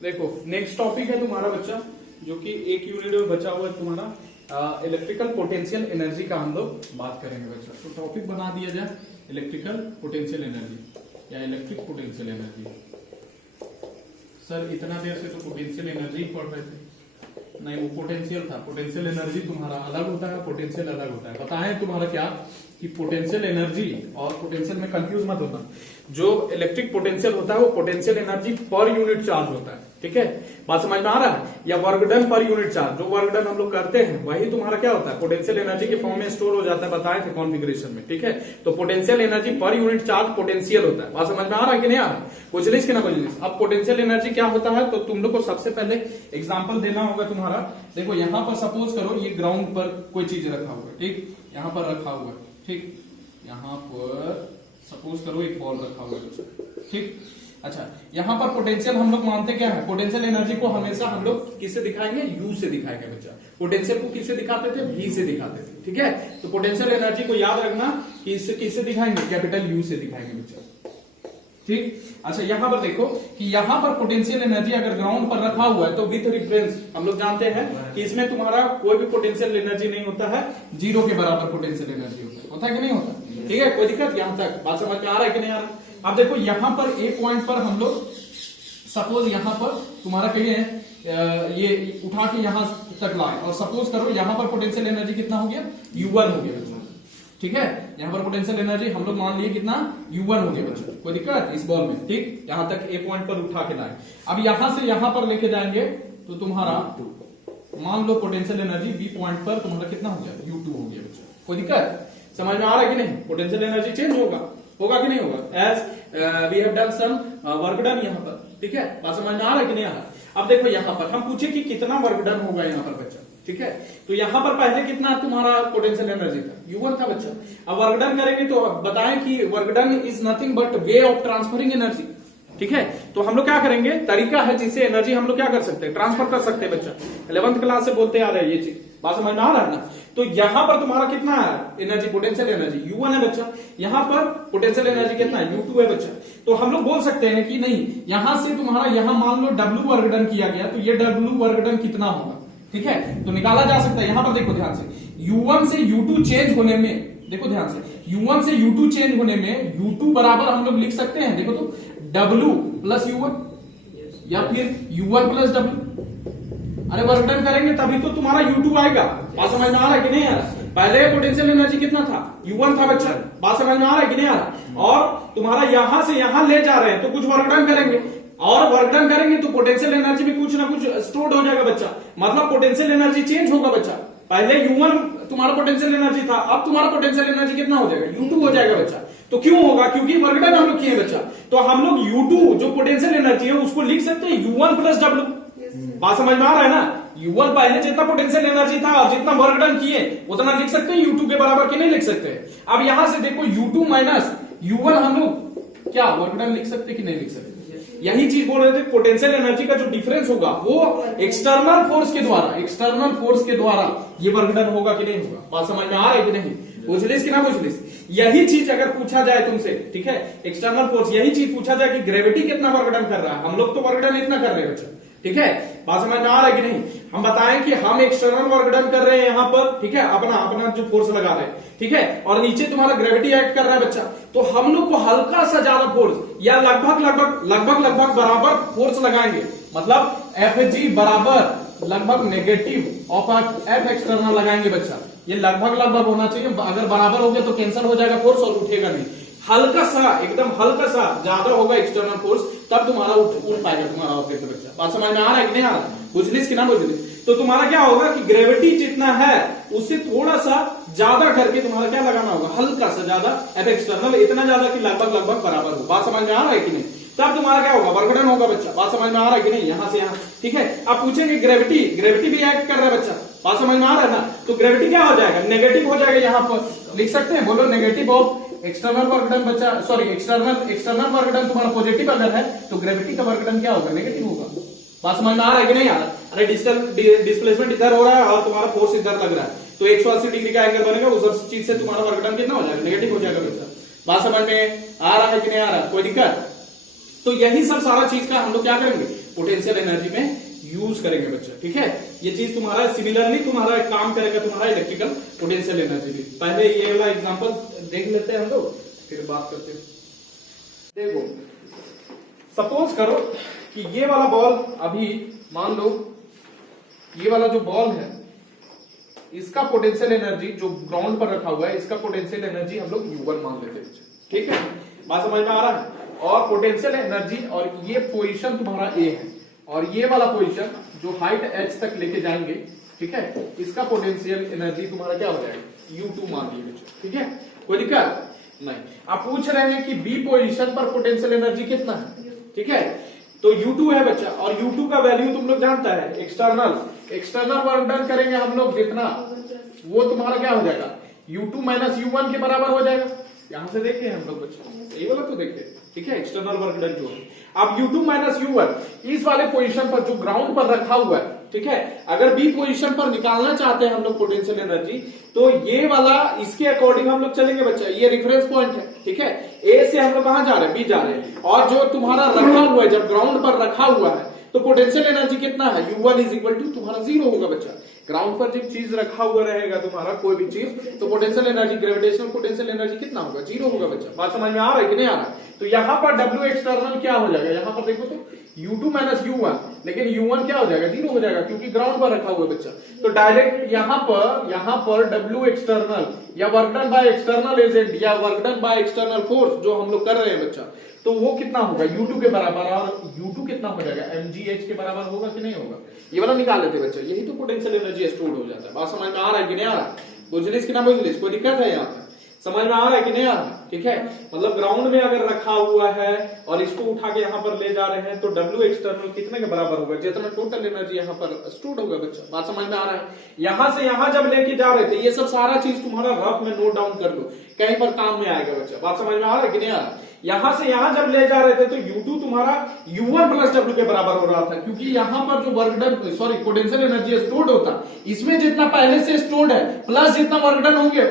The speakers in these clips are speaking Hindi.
देखो नेक्स्ट टॉपिक है तुम्हारा बच्चा, जो कि एक यूनिट में बचा हुआ है तुम्हारा इलेक्ट्रिकल पोटेंशियल एनर्जी का हम लोग बात करेंगे बच्चा। तो टॉपिक बना दिया जाए इलेक्ट्रिकल पोटेंशियल एनर्जी या इलेक्ट्रिक पोटेंशियल एनर्जी। सर इतना देर से तो पोटेंशियल एनर्जी पढ़ रहे थे। नहीं, वो पोटेंशियल था। पोटेंशियल एनर्जी तुम्हारा अलग होता है, पोटेंशियल अलग होता है। बताएं तुम्हारा क्या कि पोटेंशियल एनर्जी और पोटेंशियल में कंफ्यूज मत होना। जो इलेक्ट्रिक पोटेंशियल होता है वो पोटेंशियल एनर्जी पर यूनिट चार्ज होता है, ठीक है, बात समझ में आ रहा है। या वर्क डन पर यूनिट चार्ज, जो वर्क डन हम लोग करते हैं वही तुम्हारा क्या होता है, पोटेंशियल एनर्जी के फॉर्म में स्टोर हो जाता है, बताए थे कॉन्फ़िगरेशन में, ठीक है। तो पोटेंशियल एनर्जी पर यूनिट चार्ज पोटेंशियल होता है। बात समझ में आ रहा है कि नहीं आ रहा, बुझलिस कि ना बुझलिस। अब पोटेंशियल एनर्जी क्या होता है, तो तुम लोग को सबसे पहले एग्जाम्पल देना होगा तुम्हारा। देखो यहाँ पर सपोज करो ये ग्राउंड पर कोई चीज रखा हुआ है, ठीक, यहाँ पर रखा हुआ है, ठीक, यहाँ पर सपोज करो एक बॉल रखा हुआ है, ठीक। अच्छा, यहाँ पर पोटेंशियल हम लोग मानते क्या है, पोटेंशियल एनर्जी को हमेशा हम लोग किससे दिखाएंगे, यू से दिखाएंगे बच्चा। पोटेंशियल को किससे दिखाते थे, वी से दिखाते थे, ठीक है। तो पोटेंशियल एनर्जी को याद रखना कि इससे किससे दिखाएंगे, कैपिटल यू से दिखाएंगे बच्चा, ठीक। अच्छा, यहां पर देखो कि यहां पर पोटेंशियल एनर्जी अगर ग्राउंड पर रखा हुआ है तो विथ रिफरेंस हम लोग जानते हैं कि इसमें तुम्हारा कोई भी पोटेंशियल एनर्जी नहीं होता है, जीरो के बराबर पोटेंशियल एनर्जी होता है कि नहीं होता, ठीक है। कोई दिक्कत यहां तक बात समझ में आ रहा है कि नहीं आ रहा। अब देखो यहां पर एक पॉइंट पर हम लोग सपोज यहां पर तुम्हारा कहिए ये उठा के यहां तक लाए और सपोज करो यहां पर पोटेंशियल एनर्जी कितना हो गया, U1 हो गया बच्चा, ठीक है। यहां पर पोटेंशियल एनर्जी हम लोग मान लिए कितना, U1 हो गया बच्चा। कोई दिक्कत इस बॉल में, ठीक, यहां तक ए पॉइंट पर उठा के लाए। अब यहां से यहां पर लेके जाएंगे तो तुम्हारा मान लो पोटेंशियल एनर्जी बी पॉइंट पर तुम्हारा कितना हो गया, U2 हो गया बच्चा। कोई दिक्कत समझ में आ रहा है कि नहीं। पोटेंशियल एनर्जी चेंज होगा कि नहीं होगा, as we have done some work done यहाँ पर, ठीक है, बात समझ में आ रहा है कि नहीं आ रहा। अब देखो यहाँ पर हम पूछे कि कितना वर्क डन होगा यहाँ पर बच्चा, ठीक है। तो यहाँ पर पहले कितना तुम्हारा पोटेंशियल एनर्जी था, U1 था बच्चा। अब वर्क डन करेंगे तो बताएं कि work done is nothing but way of transferring energy, ठीक है। तो हम लोग क्या करेंगे, तरीका है जिससे एनर्जी हम लोग क्या कर सकते हैं, ट्रांसफर कर सकते हैं बच्चा। 11th क्लास से बोलते आ रहे हैं ये चीज, बात समझ में आ रहा है ना। तो यहां पर तुम्हारा कितना है एनर्जी, पोटेंशियल एनर्जी U1 है बच्चा। यहां पर पोटेंशियल एनर्जी कितना है, U2 है बच्चा। तो हम लोग बोल सकते हैं कि नहीं, यहां से तुम्हारा यहां मान लो W वर्क डन किया गया तो ये W वर्क डन कितना होगा, ठीक है, तो निकाला जा सकता है। यहां पर देखो ध्यान से, U1 से U2 चेंज होने में, देखो ध्यान से, U1 से U2 चेंज होने में U2 बराबर हम लोग लिख सकते हैं, देखो तो W प्लस U1 या फिर U1 प्लस W। अरे वर्क डन करेंगे तभी तो तुम्हारा U2 आएगा, बात समझ में आ रहा है कि नहीं आ रहा। पहले पोटेंशियल एनर्जी कितना था, U1 था बच्चा, बात समझ में आ रहा है कि नहीं आ रहा। और तुम्हारा यहां से यहां ले जा रहे हैं तो कुछ वर्क डन करेंगे, और वर्क डन करेंगे तो पोटेंशियल एनर्जी भी कुछ ना कुछ स्टोर्ड हो जाएगा बच्चा, मतलब पोटेंशियल एनर्जी चेंज होगा बच्चा। पहले U1 तुम्हारा पोटेंशियल एनर्जी था, अब तुम्हारा पोटेंशियल एनर्जी कितना हो जाएगा, U2 हो जाएगा बच्चा। तो क्यों होगा, क्योंकि वर्क डन हम लोग किए बच्चा। तो हम लोग U2 जो पोटेंशियल एनर्जी है उसको लिख सकते हैं U1 प्लस W, बात समझ में आ रहा है ना। U1 पहले जितना पोटेंशियल एनर्जी था और जितना वर्क डन किए उतना लिख सकते हैं U2 के बराबर, कि नहीं लिख सकते। अब यहां से देखो U2 माइनस U1 हम लोग क्या वर्क डन लिख सकते कि नहीं लिख सकते। यही चीज बोल रहे थे, पोटेंशियल एनर्जी का जो डिफरेंस होगा वो एक्सटर्नल फोर्स के द्वारा ये वर्क डन होगा कि नहीं होगा, बात समझ में आ रहा है कि नहीं, बुझलिस कि ना बुझलिस। यही चीज अगर पूछा जाए तुमसे, ठीक है, एक्सटर्नल फोर्स, यही चीज पूछा जाए कि ग्रेविटी कितना वर्क डन कर रहा है, हम लोग तो वर्क डन इतना कर रहे हैं बच्चा, ठीक है, बात समझ में आ रहा है कि नहीं। हम बताएं कि हम एक्सटर्नल वर्क डन कर रहे हैं यहाँ पर, ठीक है, अपना जो फोर्स लगा रहे हैं, ठीक है, और नीचे तुम्हारा ग्रेविटी एक्ट कर रहा है बच्चा। तो हम लोग को हल्का सा ज्यादा फोर्स या लगभग बराबर फोर्स लगाएंगे, मतलब Fg बराबर लगभग नेगेटिव ऑफ F एक्सटर्नल लगाएंगे बच्चा। ये लगभग होना चाहिए, अगर बराबर हो गया तो कैंसिल हो जाएगा फोर्स और उठेगा नहीं। हल्का सा, एकदम हल्का सा ज्यादा होगा एक्सटर्नल फोर्स, तब तुम्हारा उठ पाएगा तुम्हारा ऑब्जेक्ट बच्चा, बात समझ में आ रहा है कि नहीं आ रहा, बुझलिस कि ना बुझलिस। तो तुम्हारा क्या होगा कि ग्रेविटी जितना है उससे थोड़ा सा ज्यादा करके तुम्हारा क्या लगाना होगा, हल्का सा ज्यादा F एक्सटर्नल, इतना ज्यादा कि लगभग बराबर हो, बात समझ में आ रहा है कि नहीं। तब तुम्हारा क्या होगा, वर्क डन होगा बच्चा, बात समझ में आ रहा है कि नहीं, यहां से यहां, ठीक है। अब पूछेंगे ग्रेविटी भी एक्ट कर रहा है बच्चा, बात समझ में आ रहा है ना। तो ग्रेविटी क्या हो जाएगा, नेगेटिव हो जाएगा, यहां पर लिख सकते हैं, बोलो negative of external work done बच्चा, सॉरी एक्सटर्नल वर्क डन तुम्हारा पॉजिटिव अगर है तो ग्रेविटी का वर्क डन क्या होगा, नेगेटिव होगा, बात समझ में आ रहा है कि नहीं आ रहा। अरे डिस्प्लेसमेंट इधर हो रहा है और तुम्हारा फोर्स इधर लग रहा है तो 180 डिग्री का एंगल बनेगा, उस चीज से तुम्हारा वर्क डन कितना हो जाएगा, नेगेटिव हो जाएगा बच्चा, बात समझ में आ रहा है कि नहीं आ रहा, कोई दिक्कत। तो यही सब सारा चीज का हम लोग क्या करेंगे, पोटेंशियल एनर्जी में यूज करेंगे बच्चा, ठीक है। ये चीज तुम्हारा सिमिलरली तुम्हारा काम करेगा तुम्हारा इलेक्ट्रिकल पोटेंशियल एनर्जी भी। पहले ये वाला एग्जांपल देख लेते हैं हम लोग, फिर बात करते हैं। देखो सपोज करो कि ये वाला बॉल, अभी मान लो ये वाला जो बॉल है इसका पोटेंशियल एनर्जी जो ग्राउंड पर रखा हुआ है, इसका पोटेंशियल एनर्जी हम लोग U1 मान लेते हैं, ठीक है। बात समझ में आ रहा है। और पोटेंशियल एनर्जी, और ये पोजीशन तुम्हारा A है, और ये वाला पोजीशन जो हाइट H तक लेके जाएंगे, ठीक है, इसका पोटेंशियल एनर्जी तुम्हारा क्या हो जाएगा, U2 मान लीजिए, ठीक है। कोई दिक्कत नहीं। आप पूछ रहे हैं कि B पोजीशन पर पोटेंशियल एनर्जी कितना है, ठीक है, तो U2 है बच्चा, और U2 का वैल्यू तुम लोग जानता है, एक्सटर्नल वर्क डन करेंगे हम लोग जितना, वो तुम्हारा क्या हो जाएगा, U2 माइनस U1 के बराबर हो जाएगा। यहां से देखिए हम लोग बच्चा, यही वाला तो देखिए, ठीक है, एक्सटर्नल वर्क डन जो है। अब U2 माइनस U1 इस वाले पोजीशन पर जो ग्राउंड पर रखा हुआ है, ठीक है, अगर बी पोजीशन पर निकालना चाहते हैं हम लोग पोटेंशियल एनर्जी, तो ये वाला इसके अकॉर्डिंग हम लोग चलेंगे बच्चा, ये रेफरेंस पॉइंट है, ठीक है। ए से हम लोग कहां जा रहे हैं, बी जा रहे हैं, और जो तुम्हारा रखा हुआ है, जब ग्राउंड पर रखा हुआ है, तो पोटेंशियल एनर्जी कितना है, U1 इज इक्वल टू तुम्हारा 0 होगा बच्चा। ग्राउंड पर जब चीज रखा हुआ रहेगा तुम्हारा कोई भी चीज, तो potential energy, gravitational potential energy कितना होगा, 0 होगा बच्चा। बात समझ में आ रहा है कि नहीं आ रहा है। तो यहां पर W एक्सटर्नल क्या हो जाएगा, यहां पर देखो तो U2 माइनस U1, लेकिन U1 क्या हो जाएगा, 0 हो जाएगा, क्योंकि ग्राउंड पर रखा हुआ है बच्चा। तो डायरेक्ट यहां पर W एक्सटर्नल या work done by external agent या work done by external force जो हम लोग कर रहे हैं बच्चा, तो वो कितना होगा, U2 के बराबर, और U2 कितना हो जाएगा, mgh के बराबर होगा कि नहीं होगा, ये वाला निकाल लेते बच्चा। यही तो पोटेंशियल एनर्जी स्टोर्ड हो जाता है। बात समझ में आ रहा है कि नहीं आ रहा, बुझलिस कि ना बुझलिस, कोई दिक्कत है यहाँ पे, समझ में आ रहा है कि नहीं आ रहा, ठीक है। मतलब ग्राउंड में अगर रखा हुआ है और इसको उठा के यहाँ पर ले जा रहे हैं, तो W एक्सटर्नल कितने के बराबर होगा, जितना टोटल एनर्जी यहाँ पर स्टोर्ड होगा बच्चा। बात समझ में आ रहा है। यहां से यहां जब लेके जा रहे थे, ये सब सारा चीज तुम्हारा रफ में नोट डाउन कर लो, कहीं पर काम में आएगा बच्चा। बात समझ में आ रहा है कि नहीं आ रहा। यहां से यहां जब ले जा रहे थे, तो U2 तुम्हारा U1 प्लस W के बराबर हो रहा था, क्योंकि यहां पर जो work done, sorry potential energy stored होता, इसमें जितना पहले से स्टोर्ड है प्लस जितना वर्क डन होंगे,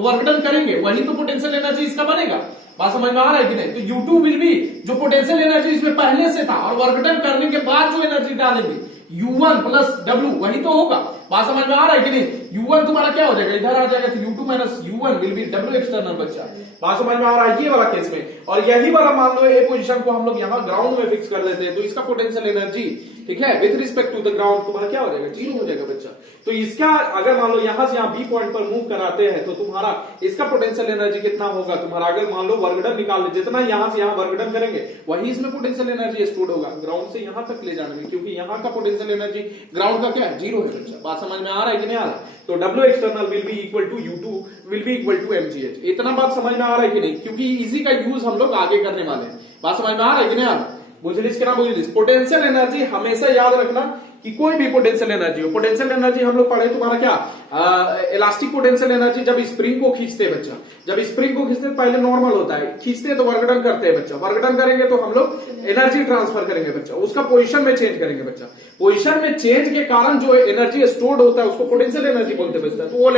वर्क डन करेंगे, वही तो पोटेंशियल एनर्जी इसका बनेगा। बात समझ में आ रहा है कि नहीं। तो U2 विल बी, जो पोटेंशियल एनर्जी इसमें पहले से था और वर्क डन करने के बाद जो एनर्जी डालेंगे, U1 प्लस W वही तो होगा। बात समझ में आ रहा है कि नहीं। U1 तुम्हारा क्या हो जाएगा, इधर आ जाएगा, तो U2 minus U1 will be W external बच्चा। बात समझ में आ रहा है ये वाला केस में। और यही वाला मान लो ए पोजीशन को हम लोग यहाँ ग्राउंड में फिक्स कर लेते हैं, तो इसका पोटेंशियल एनर्जी, ठीक है, with respect to the ground तुम्हारा क्या हो जाएगा, 0 हो जाएगा बच्चा। तो इसका अगर मान लो यहां से यहाँ बी पॉइंट पर मूव कराते हैं, तो तुम्हारा इसका पोटेंशियल एनर्जी कितना होगा तुम्हारा, अगर मान लो वर्कडन निकाल ले, जितना यहां से यहाँ वर्कडन करेंगे वही इसमें पोटेंशियल एनर्जी स्टोर्ड होगा ग्राउंड से यहां तक ले जाने में, क्योंकि यहाँ का पोटेंशियल एनर्जी ग्राउंड का क्या है, 0 है बच्चा। बात समझ में आ रहा है कि नहीं आ रहा। तो W external will be equal to U2 will be equal to mgh। इतना बात समझ में आ रहा है कि नहीं, क्योंकि इसी का यूज हम लोग आगे करने वाले हैं। बात समझ में आ रहा है कि नहीं आ रहा। बुझलिस के ना बुझलिस। पोटेंशियल एनर्जी हमेशा याद रखना कि कोई भी पोटेंशियल एनर्जी हो, पोटेंशियल एनर्जी हम लोग पढ़े तुम्हारा क्या, इलास्टिक पोटेंशियल एनर्जी, जब स्प्रिंग को खींचते हैं बच्चा, जब स्प्रिंग को खींचते पहले नॉर्मल होता है, खींचते तो वर्कडन करते हैं बच्चा, वर्कडन करेंगे तो हम लोग एनर्जी ट्रांसफर करेंगे बच्चा, उसका पोजीशन में चेंज करेंगे बच्चा। पोजीशन में चेंज के कारण जो एनर्जी स्टोर्ड होता है उसको पोटेंशियल एनर्जी बोलते हैं बच्चा, तो वो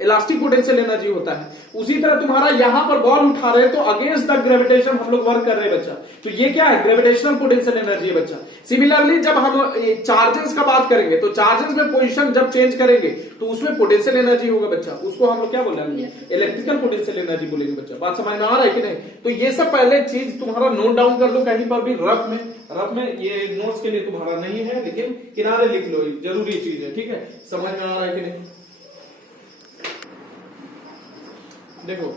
इलास्टिक पोटेंशियल एनर्जी होता है। उसी तरह तुम्हारा यहां पर बॉल उठा रहे हैं, तो अगेंस्ट द ग्रेविटेशन हम लोग वर्क कर रहे हैं बच्चा, तो ये क्या है, ग्रेविटेशनल पोटेंशियल एनर्जी है बच्चा। सिमिलरली जब हम चार्जेस का बात करेंगे, तो चार्जेस में पोजीशन जब चेंज करेंगे तो उसमें पोटेंशियल एनर्जी होगा बच्चा, उसको हम लोग क्या बोल रहे हैं, इलेक्ट्रिकल पोटेंशियल एनर्जी बोलेंगे बच्चा। बात समझ में आ रहा है कि नहीं। तो ये सब पहले चीज तुम्हारा नोट डाउन कर लो कहीं पर भी, रफ में ये नोट्स के लिए तुम्हारा नहीं है, लेकिन किनारे लिख लो, जरूरी चीज है, ठीक है। समझ में आ रहा है कि नहीं। देखो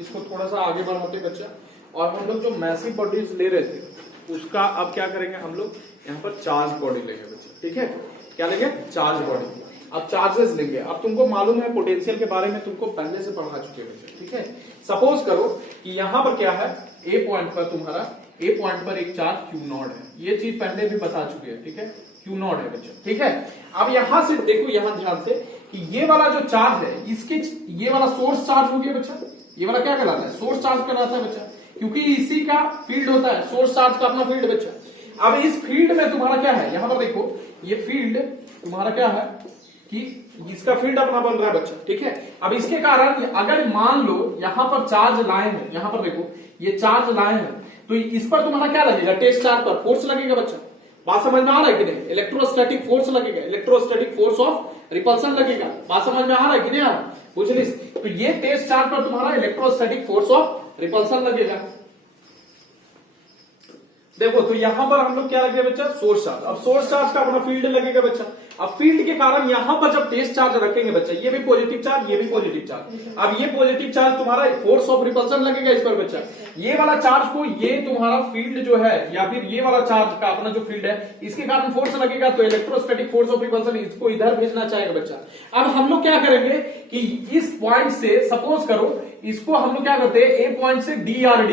इसको थोड़ा सा आगे बढ़ाते बच्चा, और हम लोग जो मैसिव बॉडीज ले रहे थे उसका अब क्या करेंगे, हम लोग यहाँ पर चार्ज बॉडी लेंगे बच्चा, ठीक है। क्या लेंगे, चार्ज बॉडी। अब चार्जेस लेंगे। अब तुमको मालूम है पोटेंशियल के बारे में, तुमको पहले से पढ़ा चुके बच्चे, ठीक है। सपोज करो कि यहाँ पर क्या है, ए पॉइंट पर तुम्हारा, ए पॉइंट पर एक चार्ज Q नॉट है, ये चीज पहले भी बता चुके हैं, ठीक है, Q नॉट है बच्चा, ठीक है। अब यहां से देखो, यहां ध्यान से कि ये वाला जो चार्ज है, इसके ये वाला सोर्स चार्ज हो गया बच्चा, ये वाला क्या कहलाता है, सोर्स चार्ज कहलाता है बच्चा, क्योंकि इसी का फील्ड होता है, सोर्स चार्ज का अपना फील्ड बच्चा। अब इस फील्ड में तुम्हारा क्या है, यहां पर देखो, ये फील्ड तुम्हारा क्या है कि इसका फील्ड अपना बन रहा है बच्चा, ठीक है। अब इसके कारण अगर मान लो यहां पर चार्ज लाए हैं, यहां पर देखो ये चार्ज लाए हैं, तो इस पर तुम्हारा क्या लगेगा, टेस्ट चार्ज पर फोर्स लगेगा बच्चा। बात समझ में आ रहा है कि नहीं, इलेक्ट्रोस्टैटिक फोर्स लगेगा, इलेक्ट्रोस्टैटिक फोर्स ऑफ रिपल्सन लगेगा। बात समझ में आ रहा है कि नहीं आ रहा, बुझलिस। तो ये टेस्ट चार्ज पर तुम्हारा इलेक्ट्रोस्टैटिक फोर्स ऑफ रिपल्सन लगेगा। देखो तो यहां पर हम लोग क्या लगे बच्चा, सोर्स चार्ज। अब सोर्स चार्ज का अपना फील्ड लगेगा बच्चा। अब फील्ड के कारण यहां पर जब टेस्ट चार्ज रखेंगे बच्चा, ये भी पॉजिटिव चार्ज, ये भी पॉजिटिव चार्ज। अब ये पॉजिटिव चार्ज तुम्हारा फोर्स ऑफ रिपल्सन लगेगा इस पर बच्चा। ये वाला चार्ज को, ये तुम्हारा फील्ड जो है, या फिर ये वाला चार्ज का अपना जो फील्ड है, इसके कारण फोर्स लगेगा। तो इलेक्ट्रोस्टैटिक फोर्स ऑफ रिपल्सन इसको इधर भेजना चाहेगा बच्चा। अब हम लोग क्या करेंगे कि इस पॉइंट से, सपोज करो इसको हम लोग क्या करते हैं, ए पॉइंट से डी आर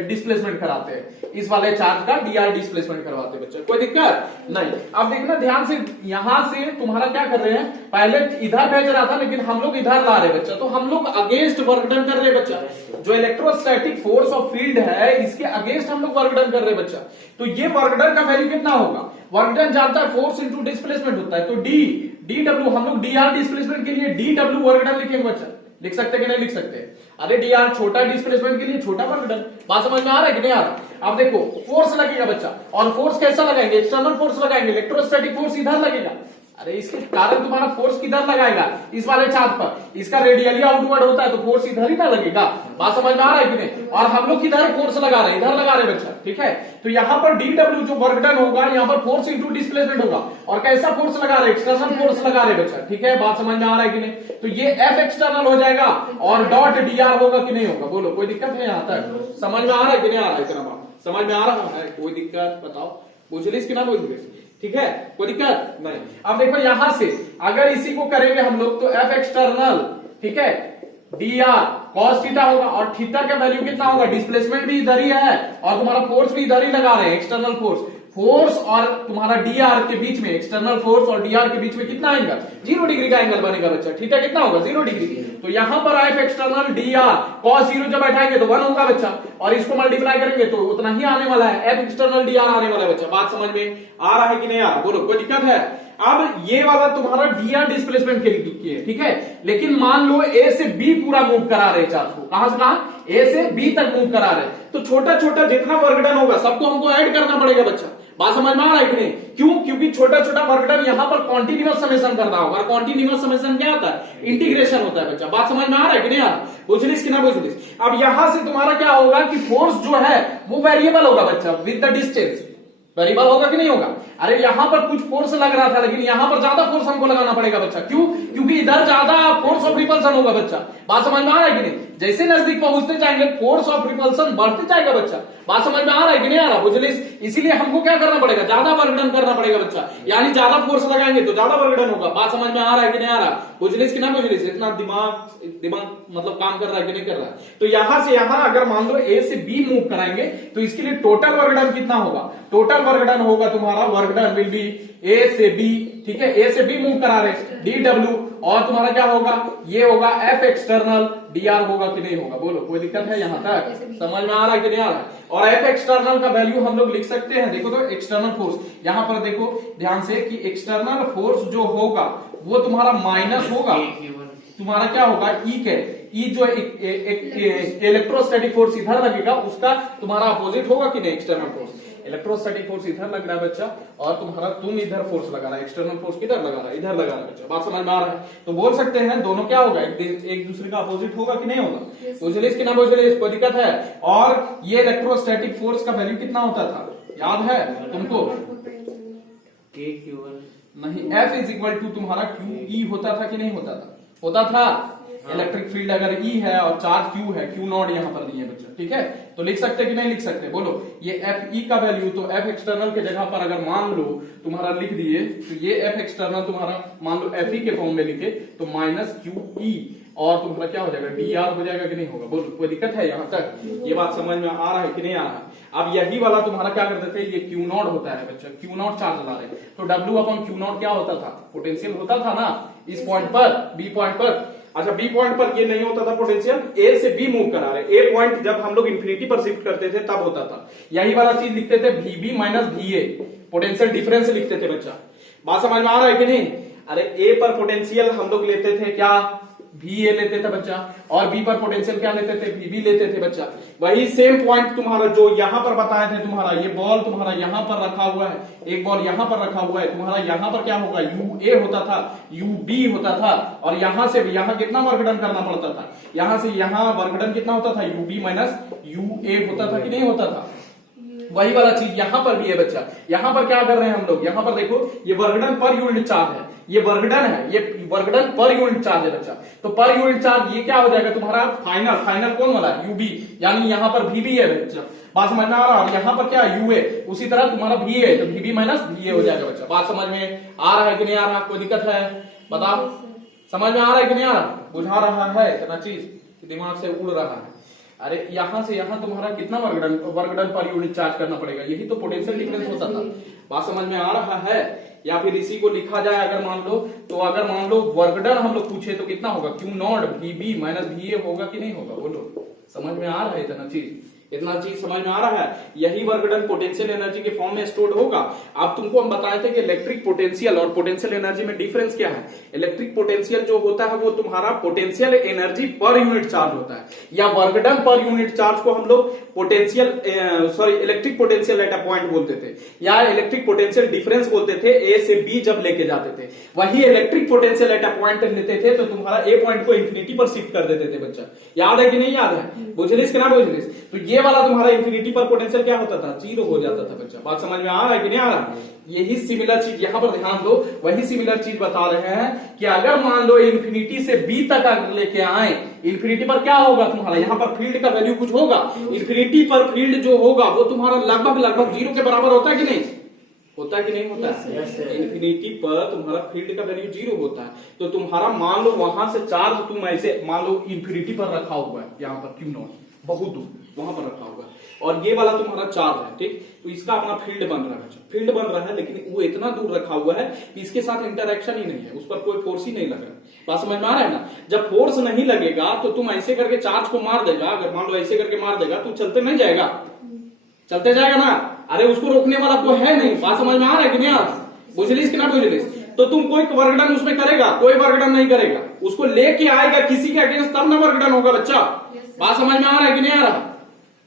डिस्प्लेसमेंट कराते हैं, इस वाले चार्ज का डीआर डिस्प्लेसमेंट करवाते हैं बच्चा। कोई दिक्कत नहीं। अब देखना ध्यान से, यहां से तुम्हारा क्या कर रहे हैं, पहले इधर भेज रहा था लेकिन हम लोग इधर ला रहे बच्चा। तो हम लोग अगेंस्ट वर्क डन कर रहे बच्चा। जो इलेक्ट्रोस्टैटिक फोर्स ऑफ फील्ड है, इसके अगेंस्ट हम लोग वर्क डन कर रहे बच्चा। तो ये वर्क डन का वैल्यू कितना होगा, वर्क डन जानता है फोर्स इंटू डिस्प्लेसमेंट होता है। तो डी डब्ल्यू, हम लोग डीआर डिस्प्लेसमेंट के लिए डी डब्ल्यू वर्क डन लिखेंगे बच्चा। लिख सकते कि नहीं लिख सकते, अरे डीआर छोटा डिस्प्लेसमेंट के लिए छोटा वर्क डन। बात समझ में आ रहा है कि नहीं आ रहा। अब देखो फोर्स लगेगा बच्चा, और फोर्स कैसा लगाएंगे, एक्सटर्नल फोर्स लगाएंगे। इलेक्ट्रोस्टैटिक फोर्स इधर लगेगा, अरे इसके कारण तुम्हारा फोर्स किधर लगाएगा, इस वाले चार्ज पर। इसका रेडियली आउटवर्ड होता है तो फोर्स इधर ही ना लगेगा। बात समझ में आ रहा है कि नहीं। और हम लोग किधर फोर्स लगा रहे हैं, इधर लगा रहे हैं बच्चा, ठीक है। तो यहां पर डी डब्ल्यू जो वर्क डन होगा, यहां पर फोर्स इंटू डिस्प्लेसमेंट होगा। और कैसा फोर्स लगा रहे हैं, एक्सटर्नल फोर्स लगा रहे हैं बच्चा, ठीक है। बात समझ में आ रहा है कि नहीं। तो ये एफ एक्सटर्नल हो जाएगा और डॉट डीआर होगा कि नहीं होगा, बोलो कोई दिक्कत है यहां तक, समझ में आ रहा है कि नहीं आ रहा है, इतना बात समझ में आ रहा है, कोई दिक्कत बताओ, बुझलिस कि ना बुझलिस, ठीक है, कोई दिक्कत नहीं। अब देखो यहां से अगर इसी को करेंगे हम लोग, तो एफ एक्सटर्नल, ठीक है, डी आर कॉस थीटा होगा। और थीटा का वैल्यू कितना होगा, डिस्प्लेसमेंट भी इधर ही है और तुम्हारा फोर्स भी इधर ही लगा रहे हैं, एक्सटर्नल फोर्स। फोर्स और तुम्हारा डीआर के बीच में, एक्सटर्नल फोर्स और डीआर के बीच में कितना एंगल, 0 डिग्री का एंगल बनेगा बच्चा। थीटा कितना होगा, 0 डिग्री। तो यहां पर एफ एक्सटर्नल डीआर कॉस 0 जब बैठाएंगे तो 1 होगा बच्चा, और इसको मल्टीप्लाई करेंगे तो उतना ही आने वाला है, एफ एक्सटर्नल डीआर आने वाला है बच्चा। बात समझ में आ रहा है कि नहीं आ रहा, बोलो कोई दिक्कत है। अब ये वाला तुम्हारा डीआर डिस्प्लेसमेंट के लिए, ठीक है। लेकिन मान लो ए से बी पूरा मूव करा रहे चार्ज को, कहां से कहां, ए से बी तक मूव करा रहे, तो छोटा छोटा जितना वर्क डन होगा सबको हमको ऐड करना पड़ेगा बच्चा। बात समझ में आ रहा है कि नहीं, क्यों, क्योंकि छोटा छोटा वर्क डन यहां पर कॉन्टिन्यूअस समेशन करना होगा। कॉन्टिन्यूअस समेशन क्या होता है, इंटीग्रेशन होता है बच्चा। बात समझ में आ रहा है कि नहीं आ रहा, बुझलिस कि ना बुझलिस। अब यहां से तुम्हारा क्या होगा कि फोर्स जो है वो वेरिएबल होगा बच्चा, विद द डिस्टेंस वेरिएबल होगा कि नहीं होगा। अरे यहां पर कुछ फोर्स लग रहा था लेकिन यहां पर ज्यादा फोर्स हमको लगाना पड़ेगा बच्चा, क्यों, क्योंकि इधर ज्यादा फोर्स ऑफ रिपल्सन होगा बच्चा। बात समझ में आ रहा है कि नहीं, जैसे नजदीक पहुंचते जाएंगे फोर्स ऑफ रिपल्सन बढ़ते जाएगा बच्चा। बात समझ में आ रहा है कि नहीं आ रहा, बुझलिस। इसीलिए हमको क्या करना पड़ेगा, ज्यादा वर्क डन करना पड़ेगा बच्चा, यानी ज्यादा फोर्स लगाएंगे तो ज्यादा वर्क डन होगा। बात समझ में आ रहा है कि नहीं आ रहा, बुझलिस कि ना बुझलिस। इतना दिमाग मतलब काम कर रहा है कि नहीं कर रहा है। तो यहां से यहां अगर मान लो ए से बी मूव कराएंगे तो इसके लिए टोटल वर्क डन कितना होगा, टोटल वर्क डन होगा तुम्हारा, वर्क डन विल बी ए से बी, ठीक है, ए से बी मूव करा रहे डी डब्ल्यू, और तुम्हारा क्या होगा, ये होगा एफ एक्सटर्नल डीआर होगा कि नहीं होगा, बोलो कोई दिक्कत है यहां तक, समझ में आ रहा है कि नहीं आ रहा है। और एफ एक्सटर्नल का वैल्यू हम लोग लिख सकते हैं, देखो तो एक्सटर्नल फोर्स, यहां पर देखो ध्यान से कि एक्सटर्नल फोर्स जो होगा वो तुम्हारा माइनस होगा, तुम्हारा क्या होगा, ई के, ई जो इलेक्ट्रोस्टैटिक फोर्स इधर लगेगा उसका तुम्हारा अपोजिट होगा कि नहीं, एक्सटर्नल फोर्स। इलेक्ट्रोस्टैटिक फोर्स इधर लग रहा है बच्चा, और तुम्हारा तुम इधर फोर्स लगा रहा है, एक्सटर्नल फोर्स किधर लगा रहा है, इधर लगा रहा है बच्चा। बात समझ में आ रहा है, तो बोल सकते हैं दोनों क्या होगा, एक दूसरे का अपोजिट होगा कि नहीं होगा, बुझलिस कि ना बुझलिस, कोई दिक्कत है। और ये इलेक्ट्रोस्टैटिक फोर्स का वैल्यू कितना होता था, याद है तुमको, नहीं, एफ इज इक्वल टू तुम्हारा क्यू ई होता था कि नहीं होता था, होता था। इलेक्ट्रिक फील्ड अगर ई है और चार्ज क्यू है, क्यू नॉट यहां पर नहीं है बच्चा, ठीक है। तो लिख सकते कि नहीं लिख सकते, बोलो। ये एफ ई का वैल्यू, तो एफ एक्सटर्नल के जगह पर अगर मान लो तुम्हारा लिख दिए, तो ये एफ एक्सटर्नल तुम्हारा मान लो एफ ई के फॉर्म में लिखे तो माइनस क्यू ई, और तुम्हारा क्या हो जाएगा, डी आर हो जाएगा कि नहीं होगा, बोलो कोई दिक्कत है यहां तक, ये बात समझ में आ रहा है कि नहीं आ रहा है। अब यही वाला तुम्हारा क्या करते थे, ये क्यू नॉट होता है बच्चा, क्यू नॉट चार्ज ला रहे, तो डब्ल्यू अपॉन क्यू नॉट क्या होता था, पोटेंशियल होता था ना, इस पॉइंट पर, बी पॉइंट पर। अच्छा, बी पॉइंट पर ये नहीं होता था पोटेंशियल, ए से बी मूव करा रहे, ए पॉइंट जब हम लोग इंफिनिटी पर शिफ्ट करते थे तब होता था। यही वाला चीज लिखते थे वीबी माइनस वीए, पोटेंशियल डिफरेंस लिखते थे बच्चा। बात समझ में आ रहा है कि नहीं। अरे ए पर पोटेंशियल हम लोग लेते थे क्या, VA लेते थे बच्चा, और B पर पोटेंशियल क्या लेते थे, VB लेते थे बच्चा। वही सेम पॉइंट तुम्हारा जो यहां पर बताए थे, तुम्हारा ये बॉल तुम्हारा यहां पर रखा हुआ है, एक बॉल यहां पर रखा हुआ है, तुम्हारा यहां पर क्या होगा, UA होता था, UB होता था, और यहां से भी यहां कितना वर्क डन करना पड़ता था, यहां से यहां वर्क डन कितना होता था, UB माइनस UA होता था कि नहीं होता था। वही वाला चीज यहां पर भी है बच्चा। यहां पर क्या कर रहे हैं हम लोग, यहां पर देखो ये वर्कडन पर यूनिट चार्ज है, ये वर्कडन है, ये वर्कडन पर यूनिट चार्ज है बच्चा। तो पर यूनिट चार्ज ये क्या हो जाएगा तुम्हारा फाइनल कौन वाला, यूबी, यानी यहां पर VB है बच्चा। बात समझ में आ रहा है, यहां पर क्या UA, उसी तरह तुम्हारा VA है, तो VB माइनस VA हो जाएगा बच्चा। बात समझ में आ रहा है कि नहीं आ रहा, कोई दिक्कत है बताओ, समझ में आ रहा है कि नहीं आ रहा, बुझा रहा है इतना चीज दिमाग से उड़ रहा है। अरे यहां से यहां तुम्हारा कितना वर्कडन पर यूनिट चार्ज करना पड़ेगा, यही तो पोटेंशियल डिफरेंस होता था। बात समझ में आ रहा है, या फिर इसी को लिखा जाए अगर मान लो, तो अगर मान लो वर्कडन हम लोग पूछे तो कितना होगा, Q not VB minus VA होगा कि नहीं होगा, बोलो समझ में आ रहा है इतना चीज, इतना चीज समझ में आ रहा है। यही वर्कडन पोटेंशियल एनर्जी के फॉर्म में स्टोर्ड होगा। अब तुमको हम बताए थे कि इलेक्ट्रिक पोटेंशियल और पोटेंशियल एनर्जी में डिफरेंस क्या है। इलेक्ट्रिक पोटेंशियल जो होता है वो तुम्हारा पोटेंशियल एनर्जी पर यूनिट चार्ज होता है, या वर्कडन पर यूनिट चार्ज को हम लोग potential electric potential at a point बोलते थे, या इलेक्ट्रिक पोटेंशियल डिफरेंस बोलते थे ए से बी जब लेके जाते थे। वही electric potential at a point लेते थे तो तुम्हारा ए पॉइंट को इंफिनिटी पर शिफ्ट कर देते थे बच्चा। याद है कि नहीं याद है, बुझलिस कि ना बुझलिस। तो ये वाला तुम्हारा इंफिनिटी पर पोटेंशियल क्या होता था, 0 हो जाता था बच्चा। बात समझ में आ रहा है कि नहीं आ रहा। यही सिमिलर चीज यहां पर ध्यान दो, वही सिमिलर चीज बता रहे हैं कि अगर मान लो इंफिनिटी से बी तक अगर लेके आए, इंफिनिटी पर क्या होगा तुम्हारा, यहां पर फील्ड का वैल्यू कुछ होगा, इंफिनिटी पर फील्ड जो होगा वो तुम्हारा लगभग 0 के बराबर होता है कि नहीं होता है कि नहीं होता है। इंफिनिटी पर तुम्हारा फील्ड का वैल्यू 0 होता है। तो तुम्हारा मान लो वहां से चार्ज तुम ऐसे मान लो इंफिनिटी पर रखा हुआ है, यहाँ पर Q नॉट बहुत दूर वहां पर रखा हुआ है, और ये वाला तुम्हारा चार्ज है, ठीक। तो इसका अपना फील्ड बन रहा है, फील्ड बन रहा है, लेकिन वो इतना दूर रखा हुआ है कि इसके साथ इंटरेक्शन ही नहीं है, उस पर कोई फोर्स ही नहीं लग रहा। बात समझ में आ रहा है ना। जब फोर्स नहीं लगेगा तो तुम ऐसे करके चार्ज को मार देगा, अगर मान लो ऐसे करके मार देगा तो चलते नहीं जाएगा, चलते जाएगा ना। अरे उसको रोकने वाला कोई है नहीं। बात समझ में आ रहा है कि नहीं, बुझलिस कि ना बुझलिस। तो तुम कोई वर्कडन उसमें करेगा, कोई वर्कडन नहीं करेगा, उसको लेके आएगा किसी के अगेंस्ट तब ना वर्कडन होगा बच्चा। बात समझ में आ रहा है कि नहीं आ रहा,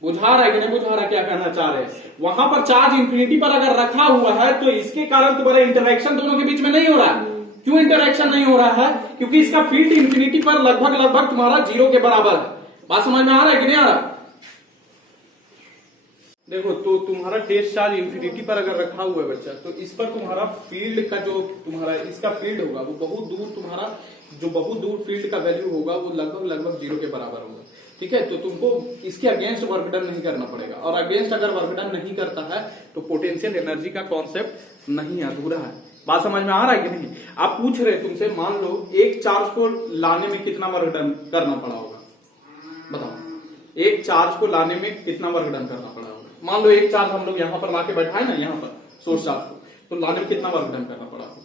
बुझा रहा है कि नहीं बुझा रहा, क्या कहना चाह रहे हैं। वहां पर चार्ज इंफिनिटी पर अगर रखा हुआ है तो इसके कारण तुम्हारा इंटरेक्शन दोनों के बीच में नहीं हो रहा है। क्यों इंटरेक्शन नहीं हो रहा है, क्योंकि इसका फील्ड इंफिनिटी पर लगभग तुम्हारा 0 के बराबर है। बात समझ में आ रहा है कि नहीं आ रहा। देखो तो तुम्हारा टेस्ट चार्ज इंफिनिटी पर अगर रखा हुआ है बच्चा, तो इस पर तुम्हारा फील्ड का जो तुम्हारा इसका फील्ड होगा वो बहुत दूर, तुम्हारा जो बहुत दूर फील्ड का वैल्यू होगा वो लगभग 0 के बराबर होगा, ठीक है। तो तुमको इसके अगेंस्ट वर्कडन नहीं करना पड़ेगा, और अगेंस्ट अगर वर्कडन नहीं करता है तो पोटेंशियल एनर्जी का कॉन्सेप्ट नहीं अधूरा है। बात समझ में आ रहा है कि नहीं। आप पूछ रहे तुमसे, मान लो एक चार्ज को लाने में कितना वर्कडन करना पड़ा होगा, बताओ। एक चार्ज को लाने में कितना वर्कडन करना पड़ा होगा। मान लो एक चार्ज हम लोग यहाँ पर लाके बैठाए ना, यहाँ पर सोर्स चार्ज को, तो लाने में कितना वर्कडन करना पड़ा होगा।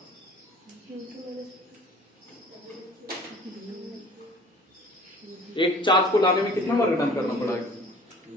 एक चार्ज को लाने में कितना वर्कडन करना पड़ेगा,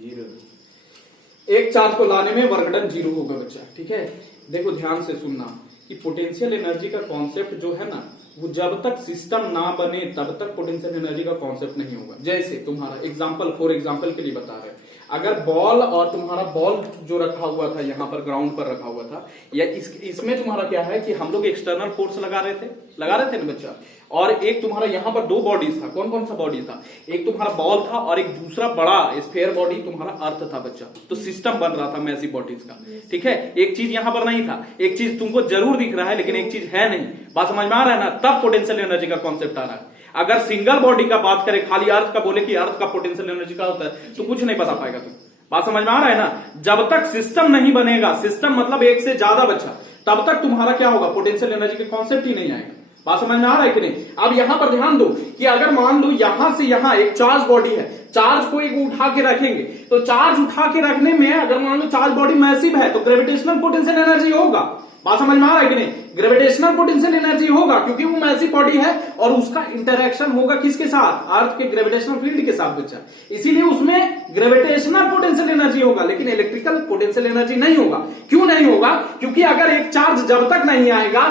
0। एक चार्ज को लाने में वर्कडन 0 होगा बच्चा, ठीक है। देखो ध्यान से सुनना कि पोटेंशियल एनर्जी का कॉन्सेप्ट जो है ना, वो जब तक सिस्टम ना बने तब तक पोटेंशियल एनर्जी का कॉन्सेप्ट नहीं होगा। जैसे तुम्हारा एग्जांपल फॉर एग्जांपल के लिए बता रहे हैं, अगर बॉल और तुम्हारा बॉल जो रखा हुआ था यहाँ पर ग्राउंड पर रखा हुआ था, या इसमें तुम्हारा क्या है कि हम लोग एक्सटर्नल फोर्स लगा रहे थे ना बच्चा, और एक तुम्हारा यहाँ पर 2 बॉडीज था। कौन कौन सा बॉडी था, एक तुम्हारा बॉल था और एक दूसरा बड़ा स्फेयर बॉडी तुम्हारा अर्थ था बच्चा। तो सिस्टम बन रहा था मैसिव बॉडीज का, ठीक है। एक चीज यहाँ पर नहीं था, एक चीज तुमको जरूर दिख रहा है लेकिन एक चीज है नहीं। बात समझ में आ रहा है ना, तब पोटेंशियल एनर्जी का कॉन्सेप्ट आ रहा है। अगर सिंगल बॉडी का बात करें, खाली अर्थ का बोले कि अर्थ का पोटेंशियल एनर्जी का होता है, तो कुछ नहीं बता पाएगा तुम। बात समझ में आ रहा है ना। जब तक सिस्टम नहीं बनेगा, सिस्टम मतलब एक से ज्यादा बच्चा, तब तक तुम्हारा क्या होगा, पोटेंशियल एनर्जी का कॉन्सेप्ट ही नहीं आएगा। बात समझ में आ रहा है कि नहीं। अब यहां पर ध्यान दो कि अगर मान लो यहां से यहां एक चार्ज बॉडी है, चार्ज को एक उठा के रखेंगे, तो चार्ज उठा के रखने में अगर मान लो चार्ज बॉडी मैसिव है तो ग्रेविटेशनल पोटेंशियल एनर्जी होगा। बात समझ में आ रहा है कि नहीं। ग्रेविटेशनल पोटेंशियल एनर्जी होगा क्योंकि वो मैसिव बॉडी है और उसका इंटरेक्शन होगा किसके साथ, अर्थ के ग्रेविटेशनल फील्ड के साथ बच्चा। इसीलिए उसमें ग्रेविटेशनल पोटेंशियल एनर्जी होगा लेकिन इलेक्ट्रिकल पोटेंशियल एनर्जी नहीं होगा। क्यों नहीं होगा, क्योंकि अगर एक चार्ज जब तक नहीं आएगा,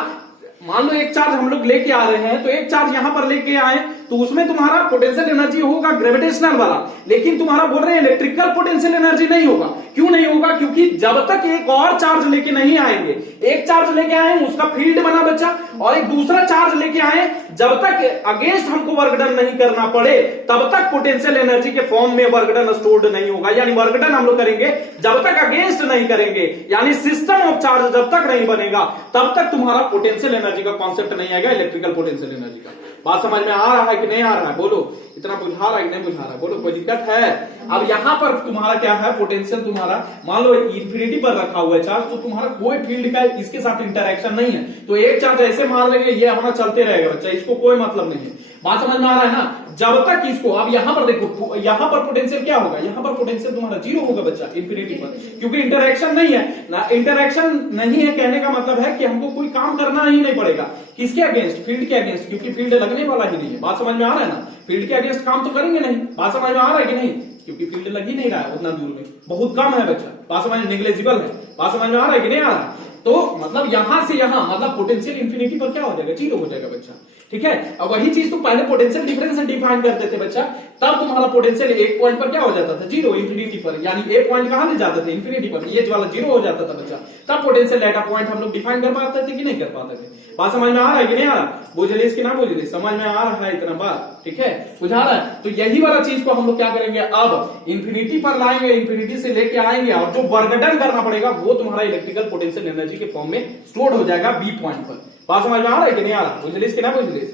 मान लो एक चार्ज हम लोग लेके आ रहे हैं, तो एक चार्ज यहां पर लेके आए तो उसमें तुम्हारा पोटेंशियल एनर्जी होगा ग्रेविटेशनल वाला, लेकिन तुम्हारा बोल रहे हैं इलेक्ट्रिकल पोटेंशियल एनर्जी नहीं होगा। क्यों नहीं होगा? क्योंकि जब तक एक और चार्ज लेके नहीं आएंगे, एक चार्ज लेके आए उसका फील्ड बना बच्चा, और एक दूसरा चार्ज लेके आए, जब तक अगेंस्ट हमको वर्क डन नहीं करना पड़े तब तक पोटेंशियल एनर्जी के फॉर्म में वर्क डन स्टोर्ड नहीं होगा। यानी वर्क डन हम लोग करेंगे जब तक अगेंस्ट नहीं करेंगे, यानी सिस्टम ऑफ चार्ज जब तक नहीं बनेगा तब तक तुम्हारा पोटेंशियल एनर्जी का कॉन्सेप्ट नहीं आएगा, इलेक्ट्रिकल पोटेंशियल एनर्जी का। बात समझ में आ रहा है कि नहीं आ रहा है? बोलो, इतना बुझा रहा है कि नहीं बुझा रहा है? बोलो, कोई दिक्कत है? अब यहां पर तुम्हारा क्या है, पोटेंशियल तुम्हारा मान लो इंफिनिटी पर रखा हुआ है चार्ज, तो तुम्हारा कोई फील्ड का इसके साथ इंटरेक्शन नहीं है, तो एक चार्ज ऐसे मार लेंगे, ये अपना चलते रहेगा बच्चा, इसको कोई मतलब नहीं है। बात समझ में आ रहा है ना? जब तक इसको, अब यहां पर देखो, यहां पर पोटेंशियल क्या होगा, यहां पर पोटेंशियल तुम्हारा जीरो होगा बच्चा इंफिनिटी पर, क्योंकि इंटरेक्शन नहीं है ना। इंटरेक्शन नहीं है कहने का मतलब है कि हमको कोई काम करना ही नहीं पड़ेगा। किसके अगेंस्ट? फील्ड के अगेंस्ट, क्योंकि फील्ड लगने वाला ही नहीं है। बात समझ में आ रहा है ना? फील्ड के अगेंस्ट काम तो करेंगे नहीं। बात समझ में आ रहा है कि नहीं? क्योंकि फील्ड लग ही नहीं रहा है उतना दूर में, बहुत कम है बच्चा। बात समझ में, नेग्लेजिबल है। बात समझ में आ रहा है कि नहीं आ रहा? तो मतलब यहां से यहां, मतलब पोटेंशियल इंफिनिटी पर क्या हो जाएगा, जीरो हो जाएगा बच्चा। ठीक है, अब वही चीज तो पहले पोटेंशियल डिफरेंस डिफाइन करते थे बच्चा, तब तुम्हारा पोटेंशियल एक पॉइंट पर क्या हो जाता था, जीरो इंफिनिटी पर, यानी एक पॉइंट कहां ले जाते थे, इंफिनिटी पर, ये वाला जीरो हो जाता था बच्चा। तब पोटेंशियल एट अ पॉइंट हम लोग डिफाइन कर पाते थे कि नहीं कर पाते थे? बात समझ में आ रहा है कि नहीं आ रहा? बुझलिस कि ना बुझलिस? समझ में आ रहा है इतना बात? ठीक है, बुझा रहा है? तो यही वाला चीज को हम लोग क्या करेंगे, अब इंफिनिटी पर लाएंगे, इंफिनिटी से लेके आएंगे, और जो वर्क डन करना पड़ेगा वो तुम्हारा इलेक्ट्रिकल पोटेंशियल एनर्जी के फॉर्म में स्टोर हो जाएगा बी पॉइंट पर। बात समझ में आ रहा है कि नहीं आ रहा? बुझलिस कि ना बुझलिस?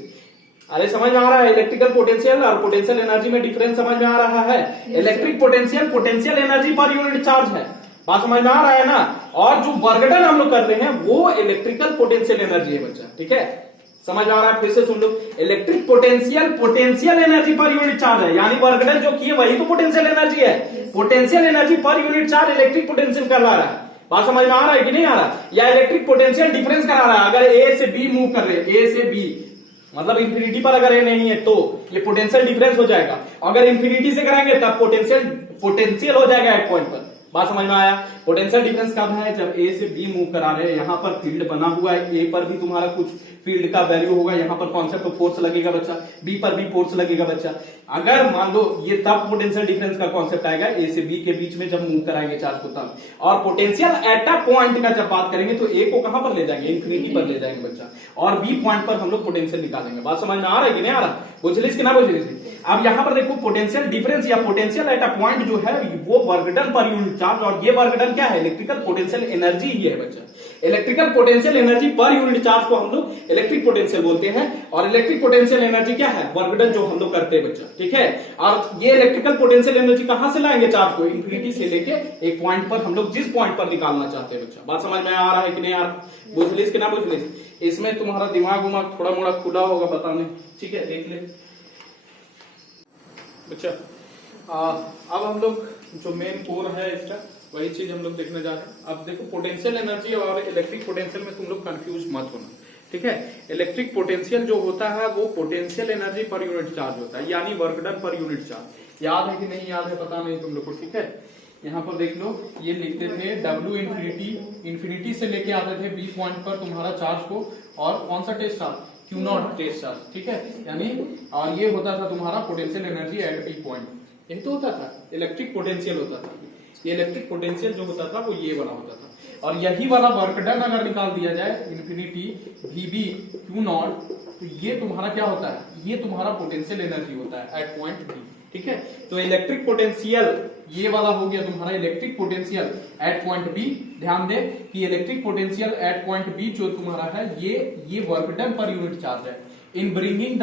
अरे समझ में आ रहा है? इलेक्ट्रिकल पोटेंशियल और पोटेंशियल एनर्जी में डिफरेंस समझ में आ रहा है? इलेक्ट्रिक पोटेंशियल पोटेंशियल एनर्जी पर यूनिट चार्ज है। बात समझ में आ रहा है ना? और जो वर्क डन हम लोग कर रहे हैं वो इलेक्ट्रिकल पोटेंशियल एनर्जी है बच्चा। ठीक है, समझ में आ रहा है? फिर से सुन लो, इलेक्ट्रिक पोटेंशियल पोटेंशियल एनर्जी पर यूनिट चार्ज है, यानी वर्क डन जो किए वही तो पोटेंशियल एनर्जी है। पोटेंशियल एनर्जी पर यूनिट चार्ज इलेक्ट्रिक पोटेंशियल कर रहा है। बात समझ में आ रहा है कि नहीं आ रहा? या इलेक्ट्रिक पोटेंशियल डिफरेंस करा रहा है। अगर ए से बी मूव कर रहे हैं, ए से बी मतलब इंफिनिटी पर अगर ए नहीं है तो ये पोटेंशियल डिफरेंस हो जाएगा, अगर इंफिनिटी से कराएंगे तब पोटेंशियल हो जाएगा एक पॉइंट पर। बात समझ में आया? पोटेंशियल डिफरेंस कब है, जब ए से बी मूव करा रहे हैं, यहां पर फील्ड बना हुआ है, ए पर भी तुम्हारा कुछ फील्ड का वैल्यू होगा, यहां पर कॉन्सेप्ट ऑफ फोर्स लगेगा बच्चा, बी पर भी फोर्स लगेगा बच्चा। अगर मान लो ये तब पोटेंशियल डिफरेंस का कॉन्सेप्ट आएगा ए से बी के बीच में जब मूव कराएंगे चार्ज को तब। और पोटेंशियल एट अ पॉइंट का जब बात करेंगे तो ए को कहां पर ले जाएंगे, इंफिनिटी पर ले जाएंगे बच्चा, और बी पॉइंट पर हम लोग पोटेंशियल निकालेंगे। बात समझ में आ रहा है कि नहीं आ रहा? बुझलिस कि ना बुझलिस? अब यहां पर देखो पोटेंशियल डिफरेंस या पोटेंशियल एट अ पॉइंट जो है वो वर्क डन पर यूनिट चार्ज, और ये वर्क डन क्या है, इलेक्ट्रिकल पोटेंशियल एनर्जी ही है बच्चा। इलेक्ट्रिकल पोटेंशियल एनर्जी पर यूनिट चार्ज को हम लोग इलेक्ट्रिक पोटेंशियल बोलते हैं, और इलेक्ट्रिक पोटेंशियल एनर्जी क्या है, वर्क डन जो हम लोग करते हैं बच्चा। ठीक है, और ये इलेक्ट्रिकल पोटेंशियल एनर्जी कहां से लाएंगे चार्ज को, इंफिनिटी से लेके एक पॉइंट पर, हम लोग जिस पॉइंट पर निकालना चाहते हैं बच्चा। बात समझ में आ रहा है कि नहीं आ रहा? बुझलिस कि ना बुझलिस? इसमें तुम्हारा दिमाग उमाग थोड़ा मोड़ा खुला होगा, पता नहीं। ठीक है, देख ले बच्चा। अब हम लोग जो मेन कोर है इसका वही चीज हम लोग देखने जा रहे हैं। अब देखो, पोटेंशियल एनर्जी और इलेक्ट्रिक पोटेंशियल में तुम लोग कंफ्यूज मत होना। ठीक है, इलेक्ट्रिक पोटेंशियल जो होता है वो पोटेंशियल एनर्जी पर यूनिट चार्ज होता है, यानी वर्क डन पर यूनिट चार्ज। याद है कि नहीं याद है पता नहीं तुम लोग को। ठीक है, यहाँ पर देख लो, ये लिखते थे W इंफिनिटी से लेके आते थे बी पॉइंट पर तुम्हारा चार्ज को, और कौन सा test charge, Q0 test charge. ठीक है, यानी और ये होता था तुम्हारा potential energy at B point, यही तो होता था, इलेक्ट्रिक पोटेंशियल होता था। ये इलेक्ट्रिक पोटेंशियल जो होता था वो ये वाला होता था, और यही वाला वर्क डन अगर निकाल दिया जाए इंफिनिटी VB Q0, तो ये तुम्हारा क्या होता है, ये तुम्हारा पोटेंशियल एनर्जी होता है एट पॉइंट बी। ठीक है, तो इलेक्ट्रिक पोटेंशियल ये वाला हो गया तुम्हारा electric potential at point B. ध्यान दे कि electric potential at point B जो तुम्हारा है ये वर्क डन पर यूनिट चार्ज है, in bringing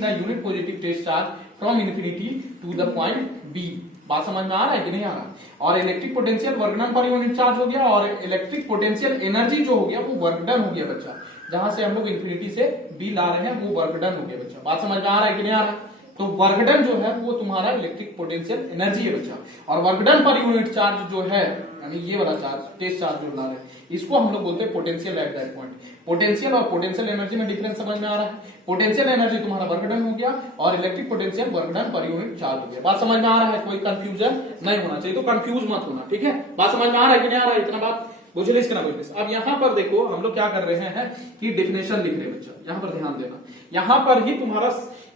the unit positive test charge from infinity to the point B. बात समझ में आ रहा है कि नहीं आ रहा? और इलेक्ट्रिक पोटेंशियल वर्क डन पर यूनिट चार्ज हो गया, और इलेक्ट्रिक पोटेंशियल एनर्जी जो हो गया वो वर्क डन हो गया बच्चा। जहां से हम लोग इंफिनिटी से बी ला रहे हैं वो वर्क डन हो गया बच्चा। बात समझ में आ रहा है कि नहीं आ रहा? तो वर्क डन जो है वो तुम्हारा इलेक्ट्रिक पोटेंशियल एनर्जी है बच्चा, और वर्क डन पर यूनिट चार्ज जो है, यानी ये वाला चार्ज टेस्ट चार्ज जो ला रहे हैं, इसको हम लोग बोलते हैं potential at that point. Potential और पोटेंशियल एनर्जी में डिफरेंस समझ में आ रहा है? पोटेंशियल एनर्जी तुम्हारा वर्क डन हो गया, और इलेक्ट्रिक पोटेंशियल वर्क डन पर यूनिट चार्ज हो गया। बात समझ में आ रहा है? कोई कंफ्यूजन नहीं होना चाहिए, तो कंफ्यूज मत होना। ठीक है, बात समझ में आ रहा है कि नहीं आ रहा है? इतना बात बुझे इसके ना बुझे। अब यहां पर देखो हम लोग क्या कर रहे हैं कि डेफिनेशन लिख रहे हैं बच्चा, यहां पर ध्यान देना। यहां पर ही तुम्हारा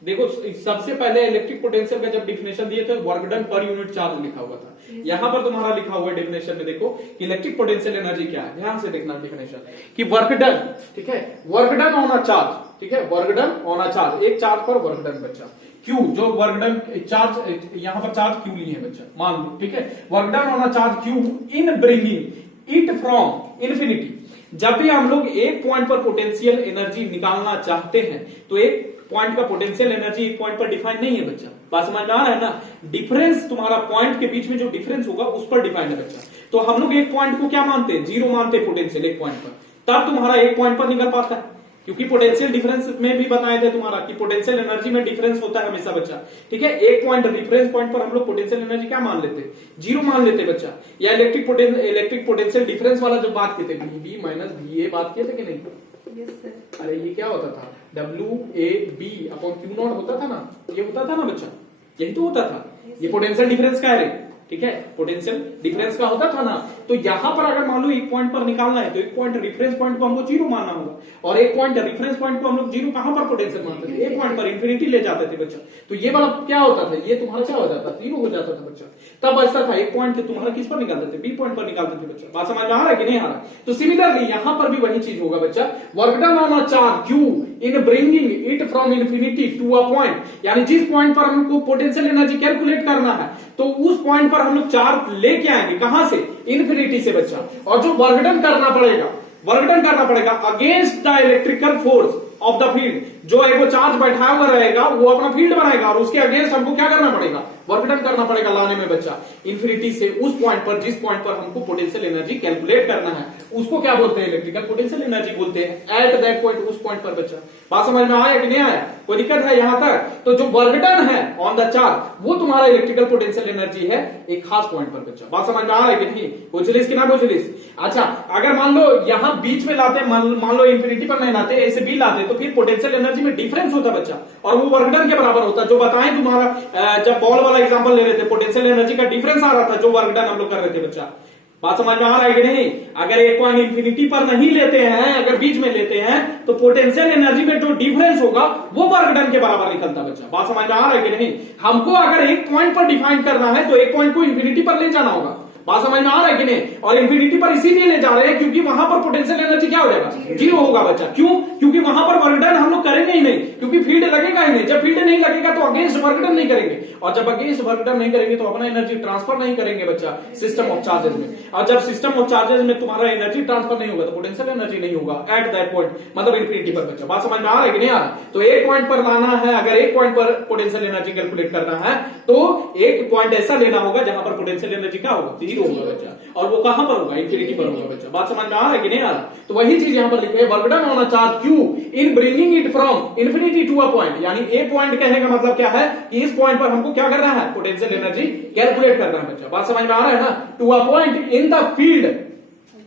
देखो सबसे पहले इलेक्ट्रिक पोटेंशियल का जब डिफिनेशन दिए थे वर्क डन पर यूनिट चार्ज लिखा हुआ था। यहां पर तुम्हारा लिखा हुआ है डेफिनेशन में देखो कि इलेक्ट्रिक पोटेंशियल एनर्जी क्या है, ध्यान से देखना डेफिनेशन कि वर्क डन, ठीक है, work done on a charge, ठीक है, work done on a charge, एक चार्ज पर वर्क डन बच्चा, क्यू जो वर्क डन चार्ज, यहां पर चार्ज क्यू लिए है बच्चा, मान लो, ठीक है, work done on a charge Q in bringing it from infinity. जब भी हम लोग एक पॉइंट पर पोटेंशियल एनर्जी निकालना चाहते हैं तो एक पॉइंट का पोटेंशियल एनर्जी एक पॉइंट पर डिफाइन नहीं है बच्चा, बात समझ में आ रहा है ना। डिफरेंस तुम्हारा पॉइंट के बीच में जो डिफरेंस होगा उस पर डिफाइंड है बच्चा। तो हम लोग एक पॉइंट को क्या मानते हैं, जीरो मानते हैं पोटेंशियल एक पॉइंट पर, तब तुम्हारा एक पॉइंट पर निकल पाता है, क्योंकि पोटेंशियल डिफरेंस में भी बताए थे तुम्हारा कि पोटेंशियल एनर्जी में डिफरेंस होता है हमेशा बच्चा, ठीक है। एक पॉइंट रेफरेंस पॉइंट पर हम लोग पोटेंशियल एनर्जी क्या मान लेते हैं, जीरो मान लेते बच्चा। या इलेक्ट्रिक पोटेंशियल डिफरेंस वाला जो बात किए थे बी माइनस बी ए बात किए थे कि नहीं? अरे ये क्या होता था, WAB अपॉन Q नॉट होता था ना, ये होता था ना बच्चा, यही तो होता था। ये पोटेंशियल डिफरेंस का है रे, ठीक है, पोटेंशियल डिफरेंस का होता था ना। तो यहां पर अगर मान लो एक पॉइंट पर निकालना है तो एक पॉइंट रेफरेंस पॉइंट को हमको जीरो मानना होगा, और एक पॉइंट रेफरेंस पॉइंट को हम लोग जीरो कहां पर पोटेंशियल मानते थे, एक पॉइंट पर इंफिनिटी ले जाते थे बच्चा। तो ये वाला क्या होता था, ये तुम्हारा क्या हो जाता था, जीरो हो जाता था बच्चा। तब ऐसा था एक पॉइंट तुम्हारा किस पर निकालते थे, बी पॉइंट पर निकालते थे बच्चा। बात समझ में आ रहा है कि नहीं आ रहा? तो सिमिलरली यहां पर भी वही चीज होगा बच्चा, work done on a charge Q in bringing it from infinity to a point, यानी जिस पॉइंट पर हमको पोटेंशियल एनर्जी कैलकुलेट करना है तो उस पॉइंट पर हम लोग चार्ज लेके आएंगे, कहां से, इन्फिनिटी से बच्चा। और जो वर्क डन करना पड़ेगा, वर्क डन करना पड़ेगा against the electrical force of the field. जो एक वो चार्ज बैठा हुआ रहेगा वो अपना फील्ड बनाएगा और उसके अगेंस्ट हमको क्या करना पड़ेगा, वर्क डन करना पड़ेगा लाने में बच्चा, इन्फिनिटी से उस पॉइंट पर जिस पॉइंट पर हमको पोटेंशियल एनर्जी कैलकुलेट करना है उसको क्या बोलते हैं, इलेक्ट्रिकल पोटेंशियल एनर्जी बोलते हैं। एट दैट पॉइंट, उस पॉइंट पर बच्चा। बात समझ में आया कि नहीं आया, कोई दिक्कत है यहां तक? तो जो वर्क डन है ऑन द चार्ज वो तुम्हारा इलेक्ट्रिकल पोटेंशियल एनर्जी है एक खास पॉइंट पर बच्चा। बात समझ में आ रहा है कि नहीं, बुझलिस कि ना बुझलिस? अच्छा, अगर मान लो यहां बीच में लाते, मान लो इन्फिनिटी पर नहीं लाते, ऐसे बी लाते, तो फिर पोटेंशियल एनर्जी में डिफरेंस होता बच्चा, और वो वर्क डन के बराबर होता। जो बताएं तुम्हारा जब बॉल वाला एग्जांपल ले रहे थे, पोटेंशियल एनर्जी का डिफरेंस आ रहा था जो वर्क डन हम लोग कर रहे थे बच्चा। बात समझ में आ रहा है कि नहीं? अगर एक पॉइंट इन्फिनिटी पर नहीं लेते हैं, अगर बीच में लेते हैं तो पोटेंशियल एनर्जी में जो डिफरेंस होगा वो वर्क डन के बराबर निकलता बच्चा। बात समझ में आ रहा है कि नहीं? हमको अगर एक पॉइंट पर डिफाइन करना है तो एक पॉइंट को इन्फिनिटी पर ले जाना होगा। बात समझ में आ रहा है कि नहीं? और इन्फिनिटी पर इसीलिए ले जा रहे हैं क्योंकि वहां पर पोटेंशियल एनर्जी क्या हो जाएगा, जीरो होगा बच्चा। क्यों? क्योंकि वहां पर वर्क डन हम लोग करेंगे ही नहीं, क्योंकि फील्ड लगेगा ही नहीं। जब फील्ड नहीं लगेगा तो अगेंस्ट वर्क डन नहीं करेंगे, और जब अगेंस्ट वर्क डन नहीं करेंगे तो अपना एनर्जी ट्रांसफर नहीं करेंगे बच्चा सिस्टम ऑफ चार्जेस में। और जब सिस्टम ऑफ चार्जेस में तुम्हारा एनर्जी ट्रांसफर नहीं होगा तो पोटेंशियल एनर्जी नहीं होगा एट दैट पॉइंट, मतलब इन्फिनिटी पर बच्चा। बात समझ में आ रहा है कि नहीं आ रहा? तो एक पॉइंट पर लाना है, अगर एक पॉइंट पर पोटेंशियल एनर्जी कैलकुलेट करना है तो एक पॉइंट ऐसा लेना होगा जहां पर पोटेंशियल एनर्जी क्या होगा, जीरो होगा बच्चा। और वो कहां पर होगा, इन्फिनिटी पर होगा बच्चा। बात समझ में आ रहा है कि नहीं आ रहा? तो वही चीज यहां पर लिखे है, work done on a charge Q in bringing it from infinity to a point, यानी ए पॉइंट कहने का मतलब क्या है कि इस पॉइंट पर हमको क्या करना है, पोटेंशियल एनर्जी कैलकुलेट करना है बच्चा। बात समझ में आ रहा है ना? To a point in the field